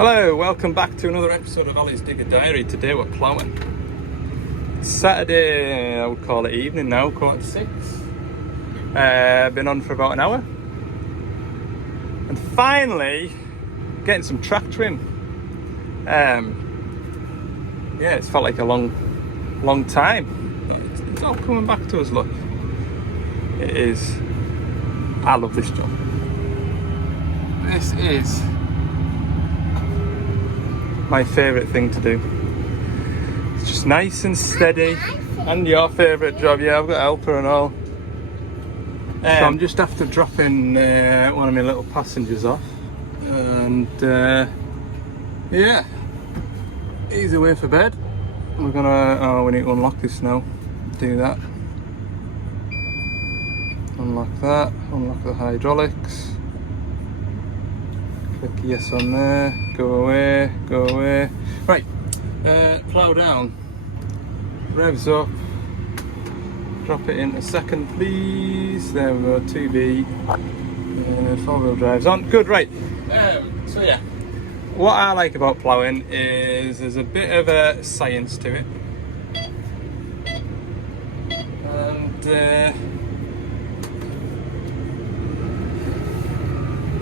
Hello, welcome back to another episode of Ali's Digger Diary. Today we're ploughing. Saturday, I would call it evening now, 5:45. Been on for about an hour. And finally, getting some tractor in. Yeah, it's felt like a long time. But it's all coming back to us, look. It is. I love this job. This is my favourite thing to do. It's just nice and steady. And your favourite job, yeah, I've got a helper and all. So I'm just after dropping one of my little passengers off. And yeah, he's away for bed. We're gonna, we need to unlock this now. Do that. Unlock that, unlock the hydraulics. Click yes on there, go away, go away. Right, plough down, revs up, drop it in a second please. There we go, 2B, 4-wheel drive's on. Good, right. So yeah, what I like about ploughing is there's a bit of a science to it. And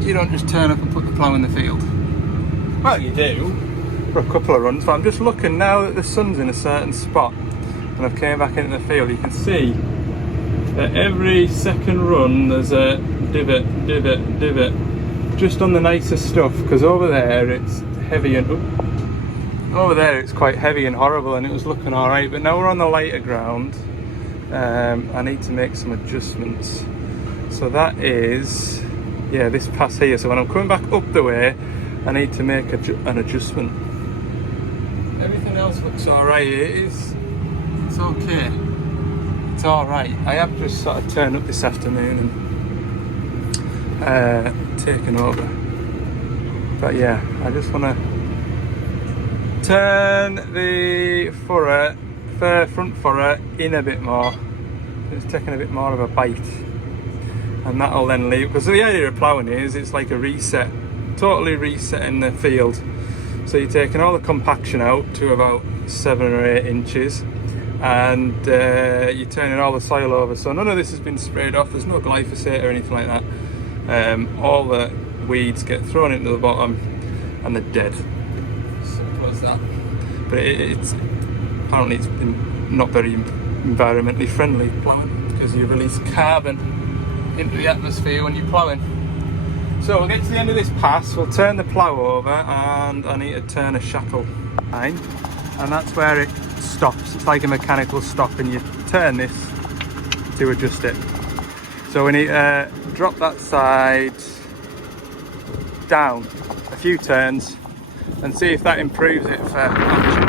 you don't just turn up and put the plough in the field. Well, you do for a couple of runs, but I'm just looking now that the sun's in a certain spot and I've came back into the field. You can see that every second run there's a divot, just on the nicer stuff, because over there it's heavy and over there it's quite heavy and horrible, and it was looking all right. But now we're on the lighter ground. I need to make some adjustments. So that is, yeah, this pass here. So when I'm coming back up the way, I need to make an adjustment. Everything else looks all right. It's okay. It's all right. I have just sort of turned up this afternoon and taken over. But yeah, I just want to turn the front furrow in a bit more. It's taking a bit more of a bite. And that'll then leave, because the idea of ploughing is it's like a reset, totally resetting the field. So you're taking all the compaction out to about 7 or 8 inches, and you're turning all the soil over. So none of this has been sprayed off, there's no glyphosate or anything like that. All the weeds get thrown into the bottom and they're dead. Simple as that. But it's apparently it's been not very environmentally friendly ploughing, because you release carbon into the atmosphere when you're ploughing. So we'll get to the end of this pass, we'll turn the plough over, and I need to turn a shackle line, and that's where it stops. It's like a mechanical stop, and you turn this to adjust it. So we need to drop that side down a few turns and see if that improves it for action.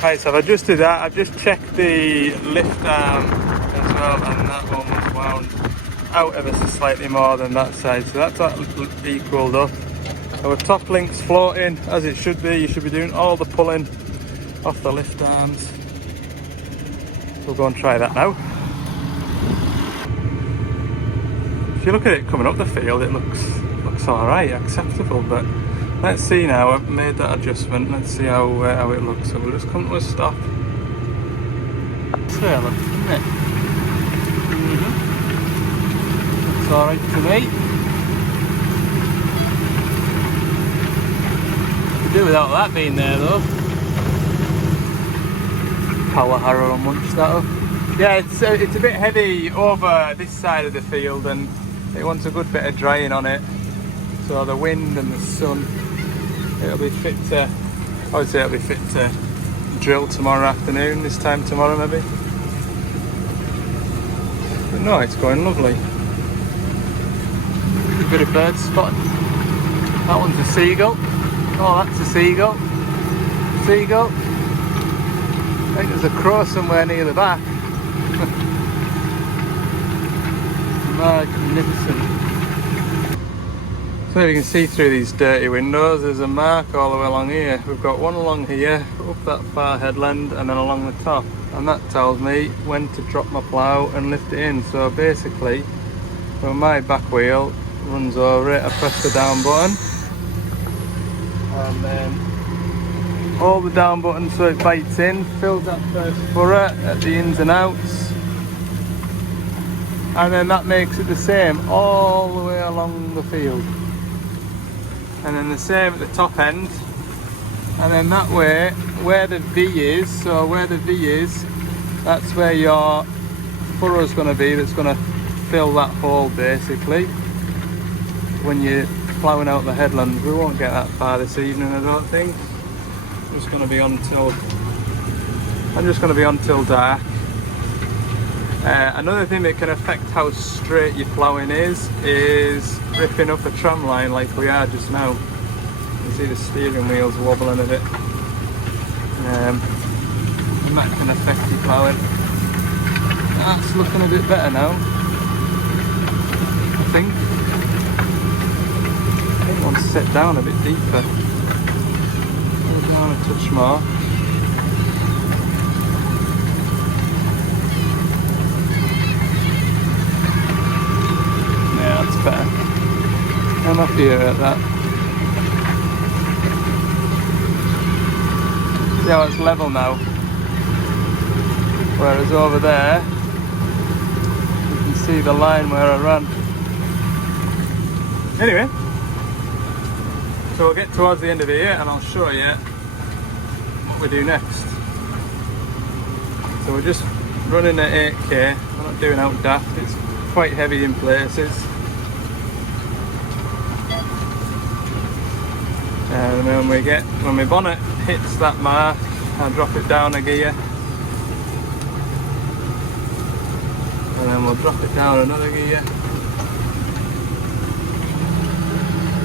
Right, so I've adjusted that. I've just checked the lift arm as well, and that one was wound out ever so slightly more than that side, so that's equaled up. Our top link's floating as it should be. You should be doing all the pulling off the lift arms. We'll go and try that now. If you look at it coming up the field, it looks alright, acceptable, but let's see now. I've made that adjustment. Let's see how it looks. So we'll just come to a stop. There, look, isn't it? Looks alright to me. Could do without that being there though. Power harrow and munch that up. Yeah, it's a bit heavy over this side of the field, and it wants a good bit of drying on it. So the wind and the sun, it'll be fit to, I would say it'll be fit to drill tomorrow afternoon, this time tomorrow maybe. But no, it's going lovely. A bit of bird spot. That one's a seagull. Oh, that's a seagull. Seagull. I think there's a crow somewhere near the back. Magnificent. So you can see through these dirty windows, there's a mark all the way along here. We've got one along here, up that far headland, and then along the top. And that tells me when to drop my plough and lift it in. So basically, when my back wheel runs over it, I press the down button and then hold the down button so it bites in, fills that first furrow at the ins and outs, and then that makes it the same all the way along the field, and then the same at the top end, and then that way where the V is, so where the V is, that's where your furrow is going to be, that's going to fill that hole basically when you're ploughing out the headlands. We won't get that far this evening, I don't think. I'm just going to be on till dark. Another thing that can affect how straight your ploughing is ripping up a tram line like we are just now. You can see the steering wheels wobbling a bit. And that can affect your ploughing. That's looking a bit better now, I think. I think one's set down a bit deeper. Go down a touch more. Yeah, that's better. I'm happier at that. See how it's level now? Whereas over there, you can see the line where I ran. Anyway, so we'll get towards the end of here and I'll show you what we do next. So we're just running at 8k, we're not doing out daft, it's quite heavy in places. And when my bonnet hits that mark, I'll drop it down a gear. And then we'll drop it down another gear.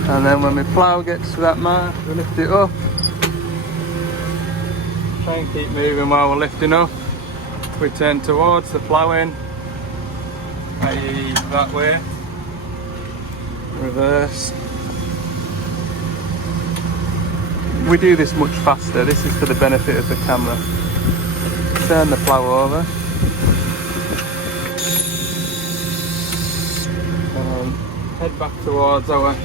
And then when my plough gets to that mark, we lift it up. Try and keep moving while we're lifting up. We turn towards the ploughing, i.e. that way. Reverse. We do this much faster. This is for the benefit of the camera. Turn the plough over. And head back towards our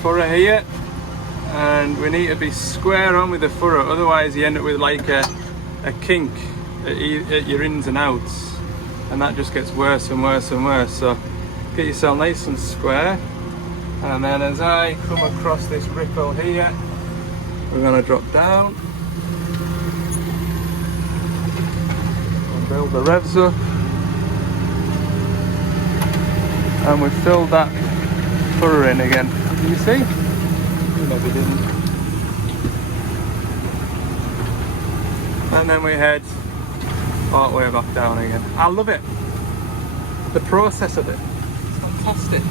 furrow here. And we need to be square on with the furrow, otherwise you end up with like a kink at your ins and outs. And that just gets worse and worse and worse. So get yourself nice and square. And then as I come across this ripple here, we're going to drop down and build the revs up, and we filled that furrow in again. Can you see? Maybe didn't. And then we head all the way back down again. I love it. The process of it. It's fantastic.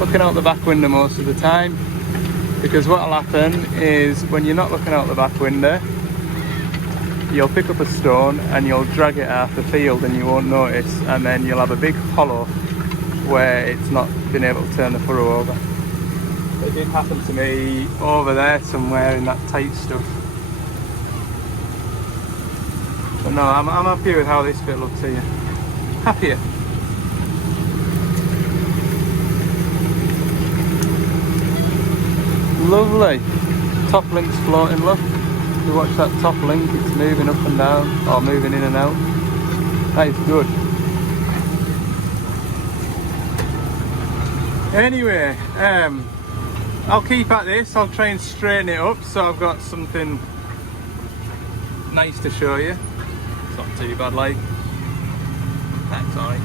Looking out the back window most of the time. Because what will happen is when you're not looking out the back window, you'll pick up a stone and you'll drag it out the field and you won't notice, and then you'll have a big hollow where it's not been able to turn the furrow over. It did happen to me over there somewhere in that tight stuff. But no, I'm happy with how this bit looks here. Happier. Lovely. Top link's floating, look. If you watch that top link, it's moving up and down, or moving in and out. That is good. Anyway, I'll keep at this. I'll try and straighten it up so I've got something nice to show you. It's not too bad, like. That's alright.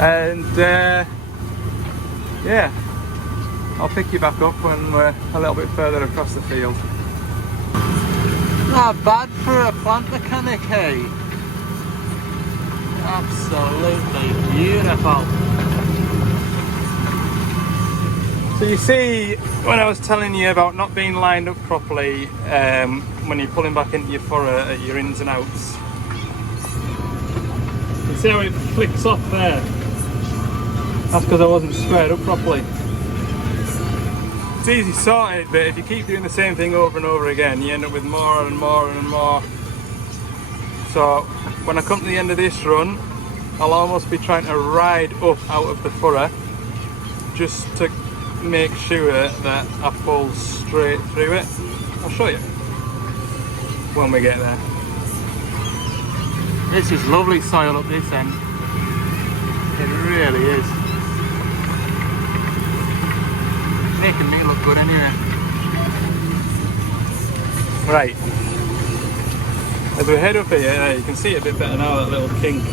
And yeah. I'll pick you back up when we're a little bit further across the field. Not bad for a plant mechanic, hey? Absolutely beautiful. So you see, when I was telling you about not being lined up properly when you're pulling back into your furrow at your ins and outs, you see how it flicks off there? That's because I wasn't squared up properly. It's easy sorted, but if you keep doing the same thing over and over again, you end up with more and more and more. So when I come to the end of this run, I'll almost be trying to ride up out of the furrow just to make sure that I pull straight through it. I'll show you when we get there. This is lovely soil up this end. It really is. Making me look good anyway. Right. As we head up here, you can see it a bit better now, that little kink.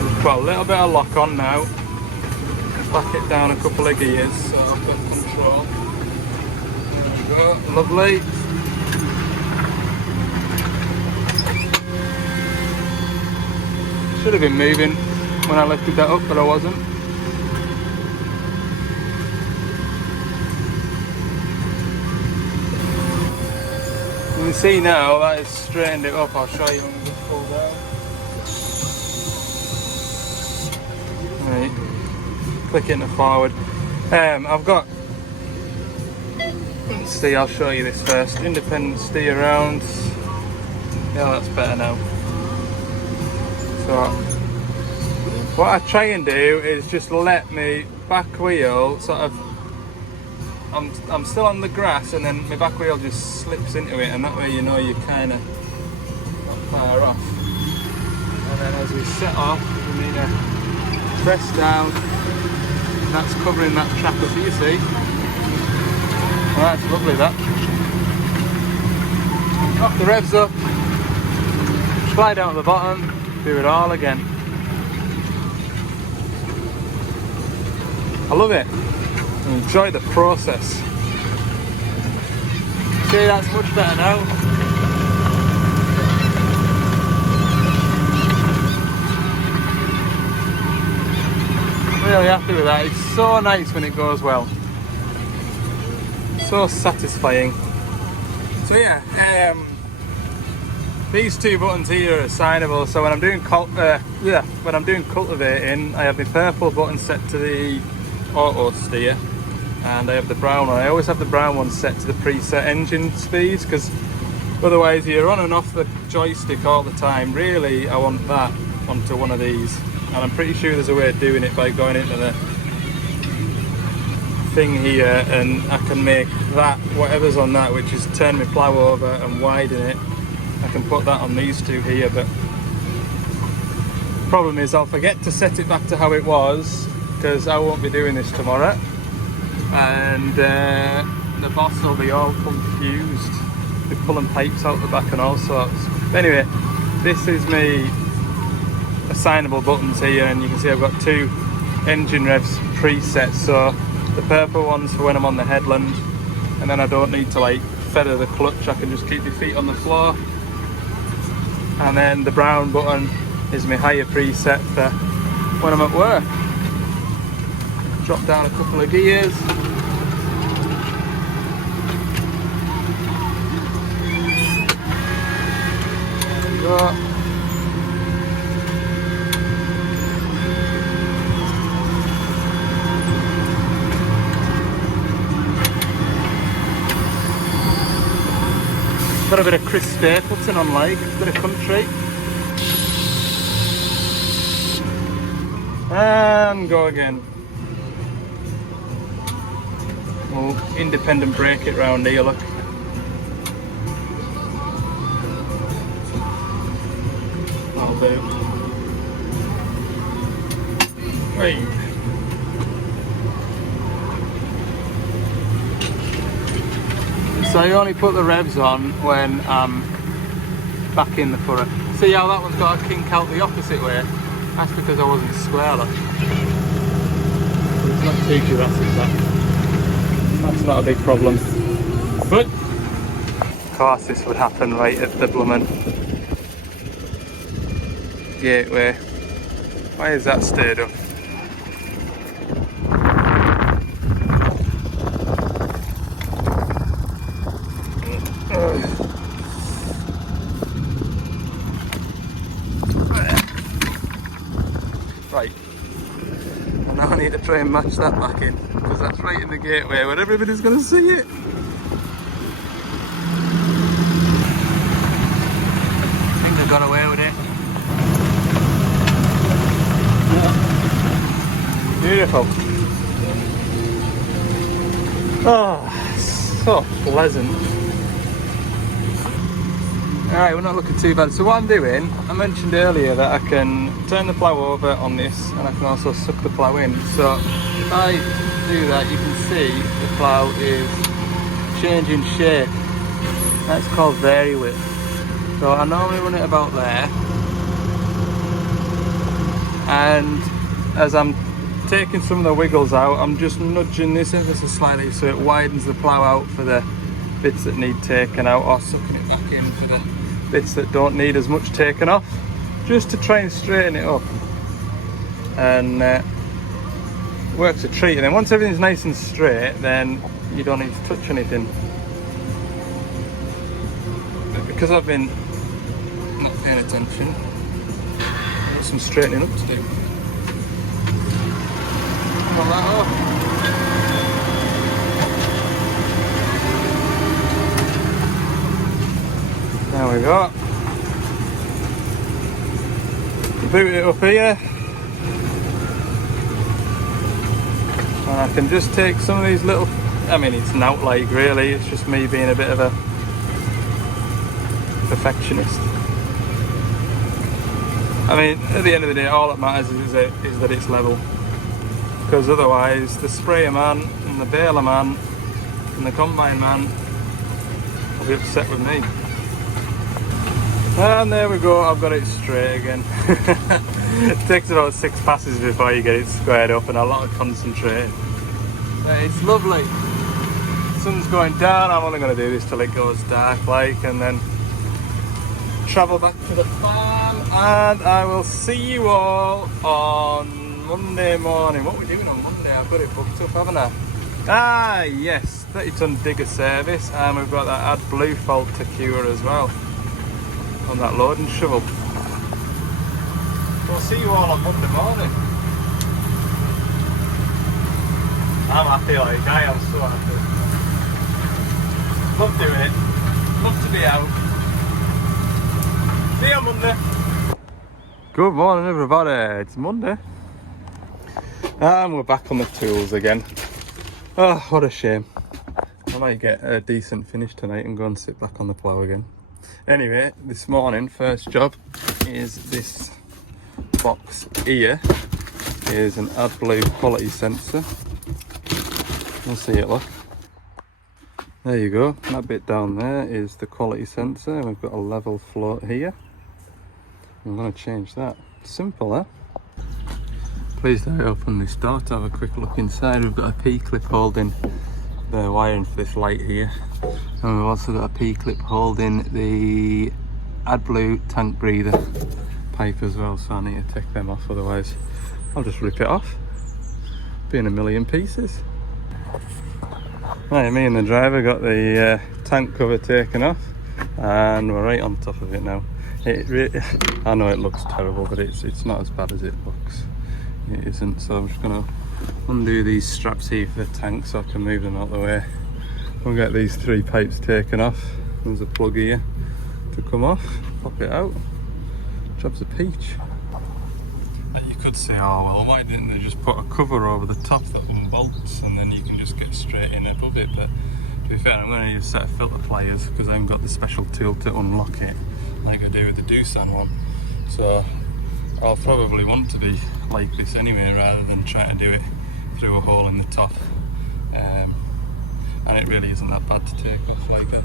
We've got a little bit of lock on now. Back it down a couple of gears so I've got control. There we go, lovely. Should have been moving when I lifted that up, but I wasn't. You can see now that it's straightened it up. I'll show you when we just pull down. Right. Click it in the forward. I've got, let's see, I'll show you this first. Independent steer around. Yeah, that's better now. So, what I try and do is just let me back wheel sort of, I'm still on the grass and then my back wheel just slips into it, and that way you know you're kind of not far off. And then as we set off, we need to press down. That's covering that tracker, so you see. Well, that's lovely, that. Knock the revs up, slide down to the bottom, do it all again. I love it. I enjoy the process. See, that's much better now. Really happy with that. It's so nice when it goes well. So satisfying. So yeah, these two buttons here are assignable. So when I'm doing cultivating, I have my purple button set to the auto steer, and I have the brown one. I always have the brown one set to the preset engine speeds, because otherwise you're on and off the joystick all the time. Really, I want that onto one of these. And I'm pretty sure there's a way of doing it by going into the thing here, and I can make that, whatever's on that, which is turn my plough over and widen it, I can put that on these two here. But the problem is I'll forget to set it back to how it was, because I won't be doing this tomorrow, and the boss will be all confused. They're pulling pipes out the back and all sorts. But anyway, this is me assignable buttons here, and you can see I've got two engine revs preset. So the purple one's for when I'm on the headland, and then I don't need to like feather the clutch, I can just keep my feet on the floor. And then the brown button is my higher preset for when I'm at work. Drop down a couple of gears. There we go. Got a bit of Chris Stapleton on, like, a bit of country. And go again. We'll independent brake it round here, look. That'll do. Right. So I only put the revs on when I'm back in the furrow. See how that one's got a kink out the opposite way? That's because I wasn't square, look. It's not too Jurassic, that. That's not a big problem. But of course this would happen right at the blooming gateway. Why is that stayed up? Right, and now I need to try and match that back in, because that's right in the gateway where everybody's going to see it. got away with it. Beautiful. Oh, so pleasant. Alright, we're not looking too bad. So what I'm doing, I mentioned earlier that I can turn the plough over on this and I can also suck the plough in. So if I do that, you can see the plough is changing shape. That's called vary width. So I normally run it about there. And as I'm taking some of the wiggles out, I'm just nudging this ever so slightly so it widens the plough out for the bits that need taken out, or sucking it back in for the bits that don't need as much taken off, just to try and straighten it up. And works a treat. And then once everything's nice and straight, then you don't need to touch anything. But because I've been not paying attention, I've got some straightening up to do. Pull that off. There we go. Boot it up here. And I can just take some of these little, I mean it's an outline really, it's just me being a bit of a perfectionist. I mean, at the end of the day, all that matters is that it's level. Because otherwise, the sprayer man, and the baler man, and the combine man will be upset with me. And there we go, I've got it straight again. It takes about 6 passes before you get it squared up, and a lot of concentrating. But it's lovely. The sun's going down, I'm only going to do this till it goes dark like, and then travel back to the farm, and I will see you all on Monday morning. What are we doing on Monday? I've got it booked up, haven't I? Ah yes, 30-ton digger service, and we've got that Adblue fault to cure as well on that loading shovel. So I'll see you all on Monday morning. I'm happy like I am, so happy. Love doing it. Love to be out. See you on Monday. Good morning everybody, it's Monday. And we're back on the tools again. Oh, what a shame. I might get a decent finish tonight and go and sit back on the plough again. Anyway, this morning, first job is this box here. Is an Adblue quality sensor. You'll see it, look. There you go. That bit down there is the quality sensor. We've got a level float here. I'm going to change that. Simple, eh? Please do open this door to have a quick look inside. We've got a P-clip holding the wiring for this light here. And we've also got a P-clip holding the Adblue tank breather pipe as well. So I need to take them off, otherwise I'll just rip it off. Be in a million pieces. Right, me and the driver got the tank cover taken off. And we're right on top of it now. I know it looks terrible, but it's not as bad as it looks. It isn't, so I'm just going to undo these straps here for the tank so I can move them out the way. We'll get these 3 pipes taken off. There's a plug here to come off, pop it out. Job's a peach. You could say, oh well, why didn't they just put a cover over the top that unbolts and then you can just get straight in above it? But to be fair, I'm going to use a set of filter pliers because I haven't got the special tool to unlock it like I do with the DL420-7 one. So I'll probably want to be like this anyway, rather than trying to do it through a hole in the top. And it really isn't that bad to take off like that.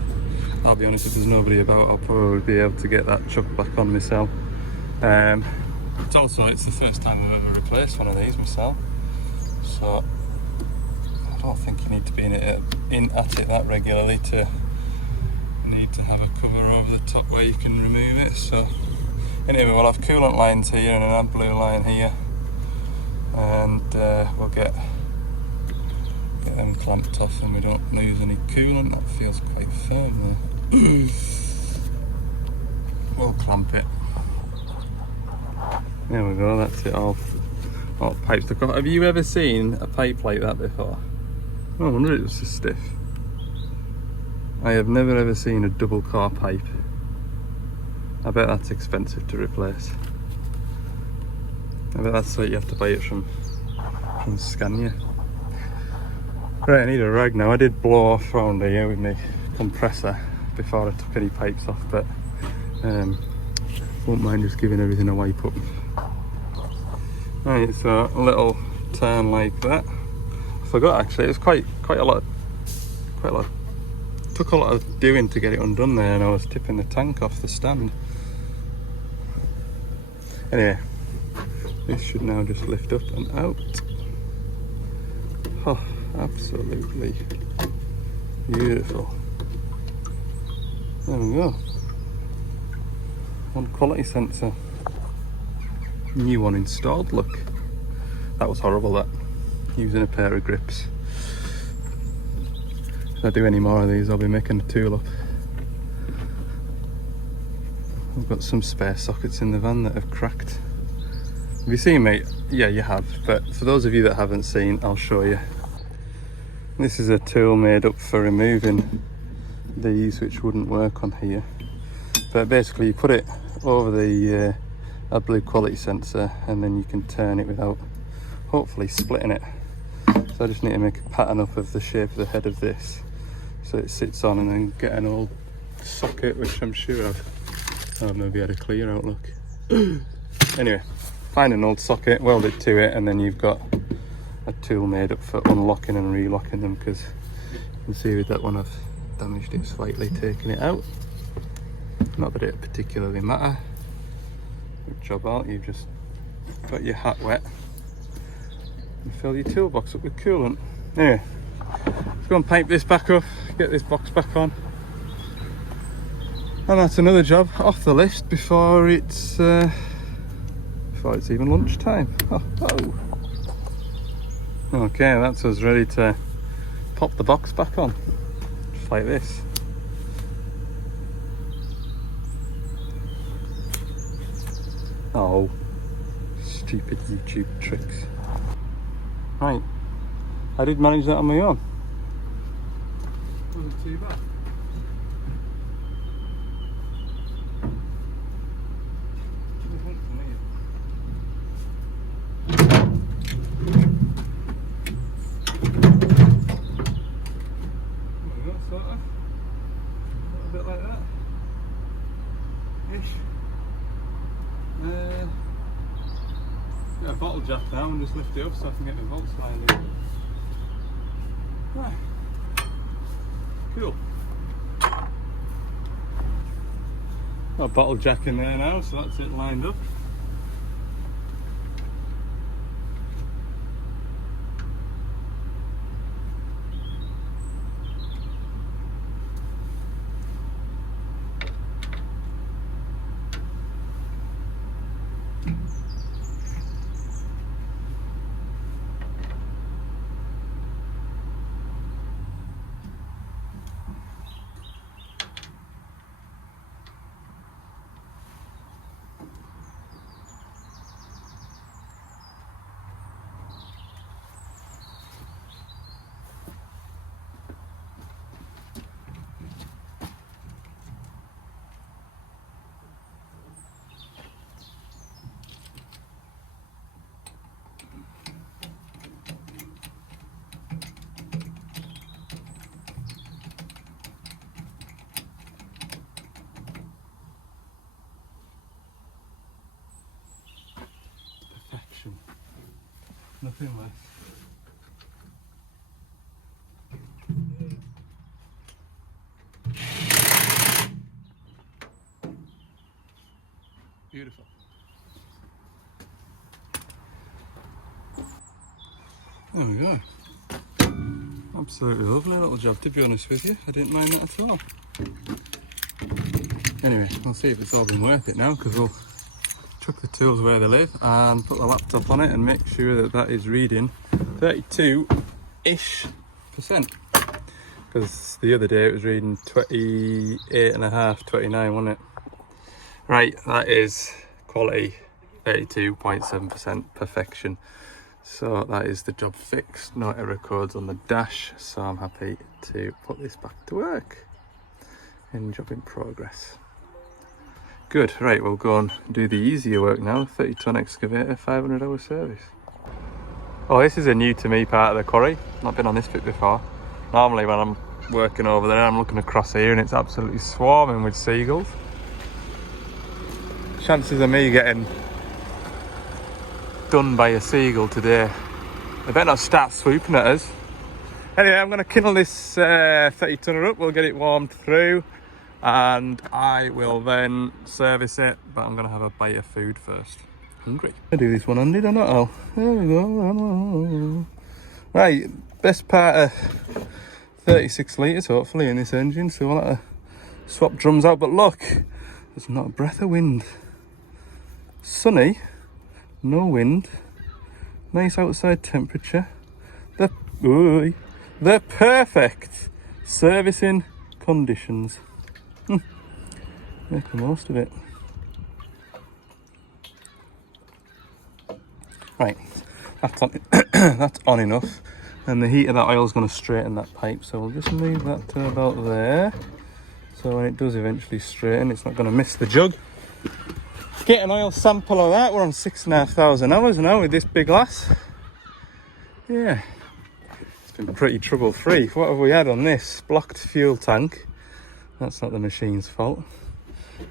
I'll be honest, if there's nobody about, I'll probably be able to get that chucked back on myself. It's the first time I've ever replaced one of these myself, so I don't think you need to be in at it that regularly to need to have a cover over the top where you can remove it. So anyway, we'll have coolant lines here and an Adblue line here, and we'll get them clamped off and we don't lose any coolant. That feels quite firm there. We'll clamp it. There we go, that's it, all pipes. Have you ever seen a pipe like that before? Oh, I wonder it was so stiff. I have never ever seen a double core pipe I bet that's expensive to replace. I bet that's what you have to buy it from Scania. Right, I need a rag now. I did blow off around here with my compressor before I took any pipes off, but won't mind just giving everything a wipe up. Right, so a little turn like that. I forgot actually, it was quite a lot. Took a lot of doing to get it undone there, and I was tipping the tank off the stand. Anyway, this should now just lift up and out. Oh, absolutely beautiful. There we go. One quality sensor. New one installed, look. That was horrible, that. Using a pair of grips. If I do any more of these, I'll be making a tool up. I've got some spare sockets in the van that have cracked. Have you seen, mate? Yeah, you have, but for those of you that haven't seen, I'll show you. This is a tool made up for removing these which wouldn't work on here. But basically you put it over the Adblue quality sensor, and then you can turn it without hopefully splitting it. So I just need to make a pattern up of the shape of the head of this so it sits on, and then get an old socket, which I'm sure I've maybe had a clear out, look. Anyway, find an old socket, weld it to it, and then you've got a tool made up for unlocking and relocking them, because you can see with that one I've damaged it slightly taking it out. Not that it particularly matter. Good job, Alt, you've just got your hat wet and fill your toolbox up with coolant. Anyway, let's go and paint this back up, get this box back on, and that's another job off the list before it's even lunchtime. Oh. Okay, that's us ready to pop the box back on, just like this. Oh, stupid YouTube tricks. Right, I did manage that on my own. Wasn't too bad. Sort of. A little bit like that. Ish. Get a bottle jack now and just lift it up so I can get the bolts lined in. Right. Cool. Got a bottle jack in there now, so that's it lined up. Nothing less. Beautiful. There we go. Absolutely lovely little job, to be honest with you. I didn't mind that at all. Anyway, we'll see if it's all been worth it now, because we'll chuck the tools where they live and put the laptop on it and make sure that that is reading 32-ish%, because the other day it was reading 28.5, 29, wasn't it? Right, that is quality 32.7% perfection. So that is the job fixed, no error codes on the dash, so I'm happy to put this back to work. And job in progress. Good, right, we'll go and do the easier work now. 30-ton excavator, 500-hour service. Oh, this is a new to me part of the quarry. Not been on this bit before. Normally when I'm working over there, I'm looking across here and it's absolutely swarming with seagulls. Chances of me getting done by a seagull today. They better not start swooping at us. Anyway, I'm going to kindle this 30-tonner up. We'll get it warmed through and I will then service it, but I'm going to have a bite of food first. Hungry. I do this one-handed or not? Oh, there we go. Right, best part of 36 litres hopefully in this engine, so we'll have to swap drums out. But look, there's not a breath of wind. Sunny, no wind, nice outside temperature. The perfect servicing conditions. Make the most of it. Right, that's on enough, and the heat of that oil is going to straighten that pipe, so we'll just move that to about there, so when it does eventually straighten it's not going to miss the jug. Get an oil sample of that. We're on 6,500 hours now with this big lass. Yeah, it's been pretty trouble free. What have we had on this? Blocked fuel tank. That's not the machine's fault.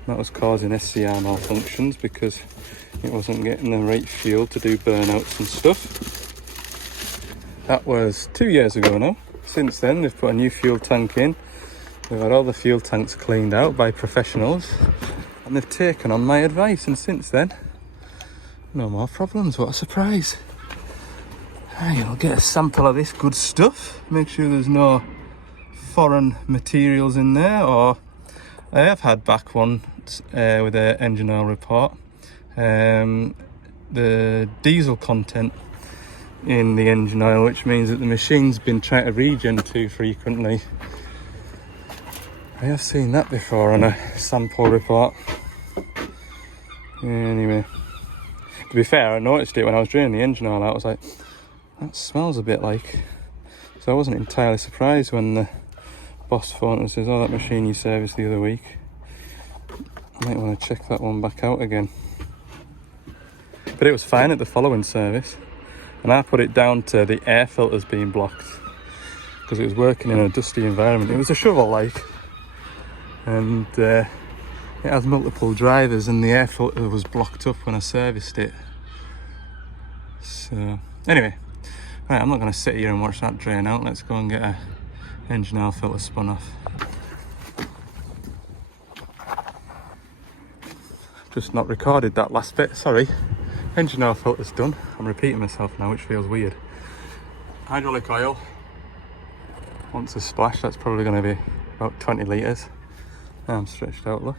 That was causing SCR malfunctions because it wasn't getting the right fuel to do burnouts and stuff. That was 2 years ago now. Since then they've put a new fuel tank in. They've had all the fuel tanks cleaned out by professionals and they've taken on my advice, and since then no more problems. What a surprise. I'll get a sample of this good stuff, make sure there's no foreign materials in there, or I have had back one with an engine oil report. The diesel content in the engine oil, which means that the machine's been trying to regen too frequently. I have seen that before on a sample report. Anyway, to be fair, I noticed it when I was draining the engine oil out. I was like, that smells a bit like. So I wasn't entirely surprised when the boss phoned and says, oh, that machine you serviced the other week, I might want to check that one back out again. But it was fine at the following service, and I put it down to the air filters being blocked because it was working in a dusty environment. It was a shovel like, and it has multiple drivers and the air filter was blocked up when I serviced it. So anyway, right, I'm not going to sit here and watch that drain out. Let's go and get a engine oil filter spun off. Just not recorded that last bit, sorry. Engine oil filter's done. I'm repeating myself now, which feels weird. Hydraulic oil, once a splash, that's probably going to be about 20 litres. I'm stretched out, look.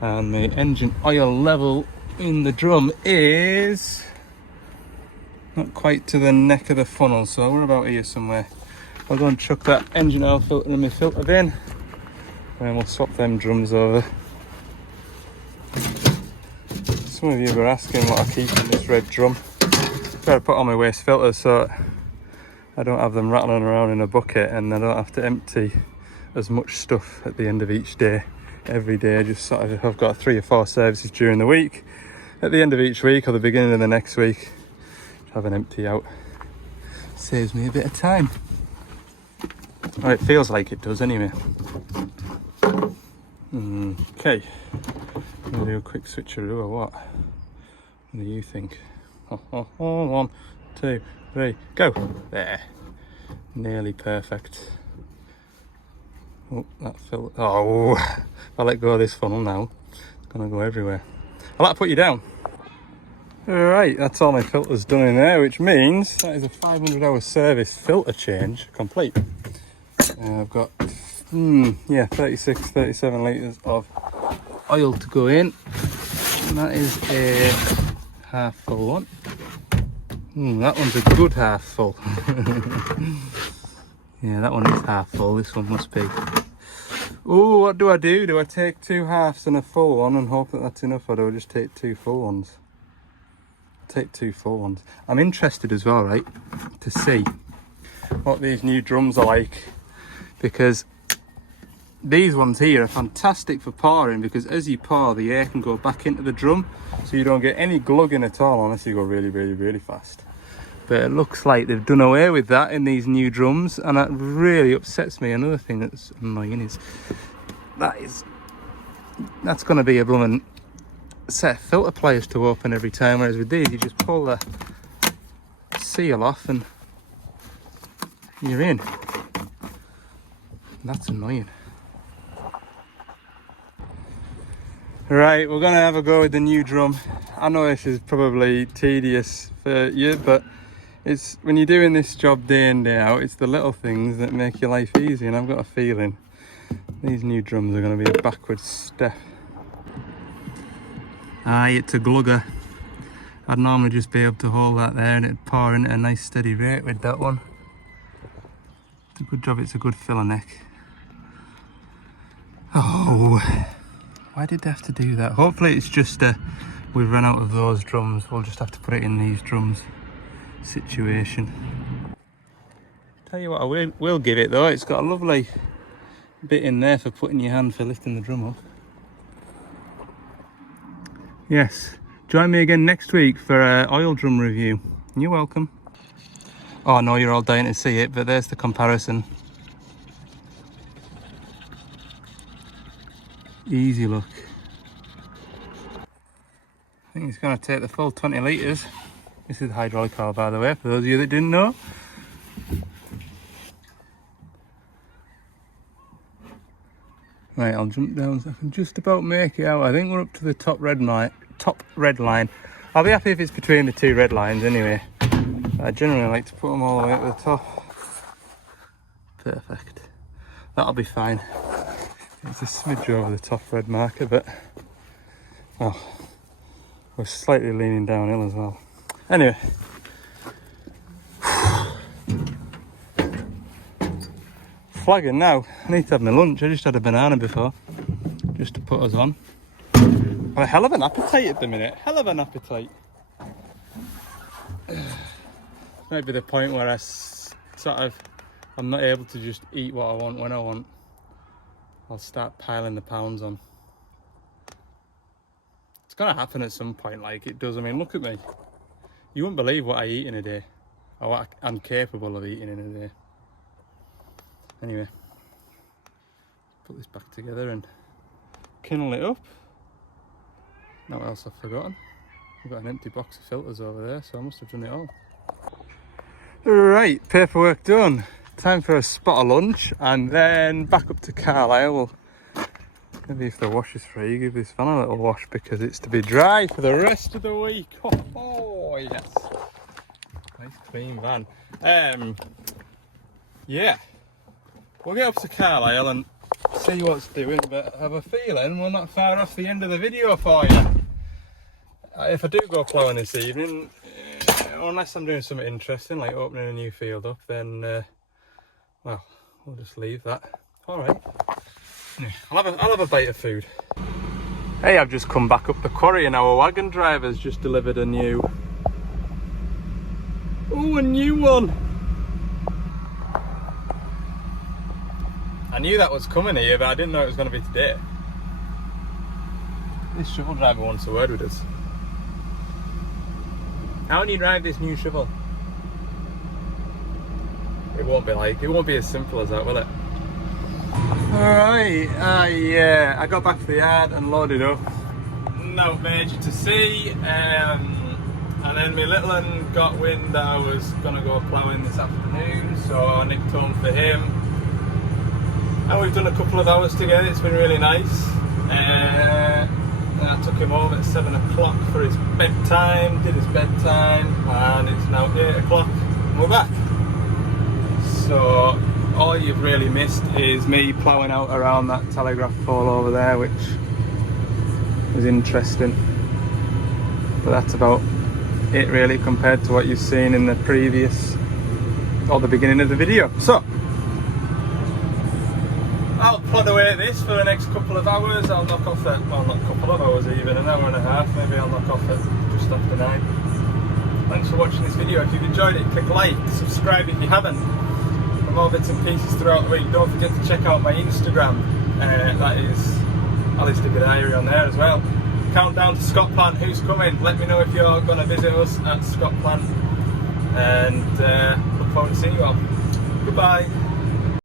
And the engine oil level in the drum is not quite to the neck of the funnel, so we're about here somewhere. I'll go and chuck that engine oil filter in my filter bin, and we'll swap them drums over. Some of you were asking what I keep in this red drum. I've got to put on my waste filters so I don't have them rattling around in a bucket and I don't have to empty as much stuff at the end of each day. Every day I just sort of, I've got 3 or 4 services during the week. At the end of each week or the beginning of the next week, have an empty out. Saves me a bit of time. Well, it feels like it does anyway. Okay, I'm going to do a quick switcheroo or what? What do you think? 1, 2, 3, go! There. Nearly perfect. Oh, that filter. Oh, if I let go of this funnel now, it's going to go everywhere. I'll have to put you down. Alright, that's all my filters done in there, which means that is a 500-hour service filter change complete. I've got 36, 37 litres of oil to go in, and that is a half full one. That one's a good half full. Yeah, that one is half full, this one must be. Oh, what do? Do I take 2 halves and a full one and hope that that's enough, or do I just take 2 full ones? Take 2 full ones. I'm interested as well, right, to see what these new drums are like, because these ones here are fantastic for pouring, because as you pour, the air can go back into the drum, so you don't get any glugging at all unless you go really, really, really fast. But it looks like they've done away with that in these new drums, and that really upsets me. Another thing that's annoying is that's going to be a blooming set of filter pliers to open every time, whereas with these you just pull the seal off and you're in. That's annoying. Right, we're going to have a go with the new drum. I know this is probably tedious for you, but it's when you're doing this job day in, day out, it's the little things that make your life easy, and I've got a feeling these new drums are going to be a backward step. Aye, it's a glugger. I'd normally just be able to hold that there and it'd pour in at a nice steady rate with that one. It's a good job it's a good filler neck. Oh, why did they have to do that? Hopefully it's just we've run out of those drums. We'll just have to put it in these drums situation. Tell you what, I will give it though. It's got a lovely bit in there for putting your hand for lifting the drum up. Yes, join me again next week for an oil drum review. You're welcome. Oh no, you're all dying to see it, but there's the comparison. Easy look. I think it's going to take the full 20 litres. This is the hydraulic oil, by the way, for those of you that didn't know. Right, I'll jump down so I can just about make it out. I think we're up to the top red line. I'll be happy if it's between the two red lines anyway. I generally like to put them all the way up to the top. Perfect. That'll be fine. It's a smidge over the top red marker, but oh, we're slightly leaning downhill as well. Anyway. Flagging now. I need to have my lunch. I just had a banana before, just to put us on. A hell of an appetite at the minute. Hell of an appetite. Might be the point where I'm not able to just eat what I want when I want. I'll start piling the pounds on. It's gonna happen at some point, like it does. I mean, look at me. You wouldn't believe what I eat in a day, or what I'm capable of eating in a day. Anyway, put this back together and kindle it up. Now what else I've forgotten? I've got an empty box of filters over there, so I must have done it all. Right, paperwork done. Time for a spot of lunch and then back up to Carlisle. We'll, maybe if the wash is free, give this van a little wash because it's to be dry for the rest of the week. Oh yes, nice clean van. Yeah, we'll get up to Carlisle and see what's doing, but I have a feeling we're not far off the end of the video for you. If I do go ploughing this evening, unless I'm doing something interesting like opening a new field up, then well, we'll just leave that. All right. Yeah, I'll have a bite of food. Hey, I've just come back up the quarry and our wagon driver's just delivered a new one. I knew that was coming here, but I didn't know it was going to be today. This shovel driver wants a word with us. How do you drive this new shovel? It won't be as simple as that, will it? Alright, I got back to the yard and loaded up. No major to see, and then my little one got wind that I was going to go ploughing this afternoon, so I nipped home for him. And we've done a couple of hours together, it's been really nice. I took him home at 7 o'clock for his bedtime, did his bedtime, and it's now 8 o'clock and we're back. So all you've really missed is me ploughing out around that telegraph pole over there, which was interesting. But that's about it really compared to what you've seen in the previous, or the beginning of the video. So I'll plod away at this for the next couple of hours. I'll knock off at, well, not a couple of hours even, an hour and a half, maybe I'll knock off at just after 9. Thanks for watching this video. If you've enjoyed it, click like, subscribe if you haven't. For more bits and pieces throughout the week, don't forget to check out my Instagram, that is at least a good area on there as well. Countdown to Scotland, who's coming? Let me know if you're going to visit us at Scotland, and look forward to seeing you all. Goodbye.